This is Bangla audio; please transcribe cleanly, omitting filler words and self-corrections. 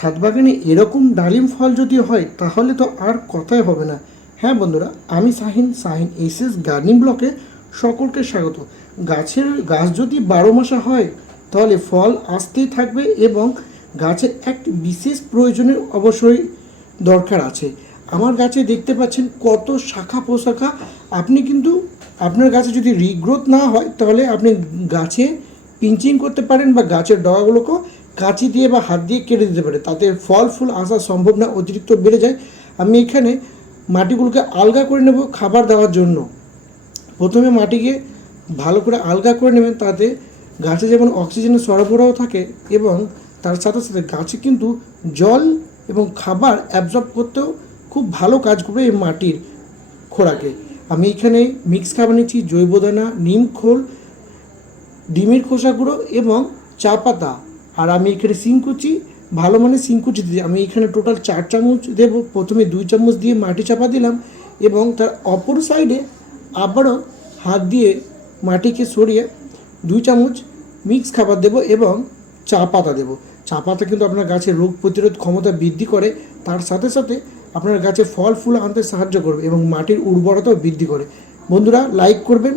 ছাদ বাগানে এরকম ডালিম ফল যদি হয় তাহলে তো আর কথাই হবে না। হ্যাঁ বন্ধুরা, আমি শাহিন এসএস গার্ডেনিং ব্লকে সকলকে স্বাগত। গাছ যদি 12 মাসে হয় তাহলে ফল আসতেই থাকবে এবং গাছের একটি বিশেষ প্রয়োজনের অবশ্যই দরকার আছে। আমার গাছে দেখতে পাচ্ছেন কত শাখা প্রশাখা। আপনি কিন্তু আপনার গাছে যদি রিগ্রোথ না হয় তাহলে আপনি গাছে পিঞ্চিং করতে পারেন বা গাছের ডগাগুলোকেও কাঁচি দিয়ে বা হাত দিয়ে কেটে দিতে পারে, তাতে ফল ফুল আসা সম্ভব না, অতিরিক্ত বেড়ে যায়। আমি এখানে মাটিগুলোকে আলগা করে নেব খাবার দেওয়ার জন্য। প্রথমে মাটিকে ভালো করে আলগা করে নেবেন, তাতে গাছে যেমন অক্সিজেনের সরবরাহ থাকে এবং তার সাথে সাথে গাছে কিন্তু জল এবং খাবার অ্যাবজর্ব করতেও খুব ভালো কাজ করবে এই মাটির খোরাকে। আমি এখানে মিক্স খাবার নিচ্ছি জৈব দানা, নিম খোল, ডিমের খোসা গুঁড়ো এবং চা পাতা। আর আমি এখানে শিংকুচি, ভালো মানে শিংকুচি দিই। আমি এখানে টোটাল 4 চামচ দেবো। প্রথমে 2 চামচ দিয়ে মাটি চাপা দিলাম এবং তার অপর সাইডে আবারও হাত দিয়ে মাটিকে সরিয়ে 2 চামচ মিক্স খাবার দেবো এবং চা পাতা দেবো। চা পাতা কিন্তু আপনার গাছের রোগ প্রতিরোধ ক্ষমতা বৃদ্ধি করে, তার সাথে সাথে আপনার গাছে ফল ফুল আনতে সাহায্য করবে এবং মাটির উর্বরতাও বৃদ্ধি করে। বন্ধুরা, লাইক করবেন,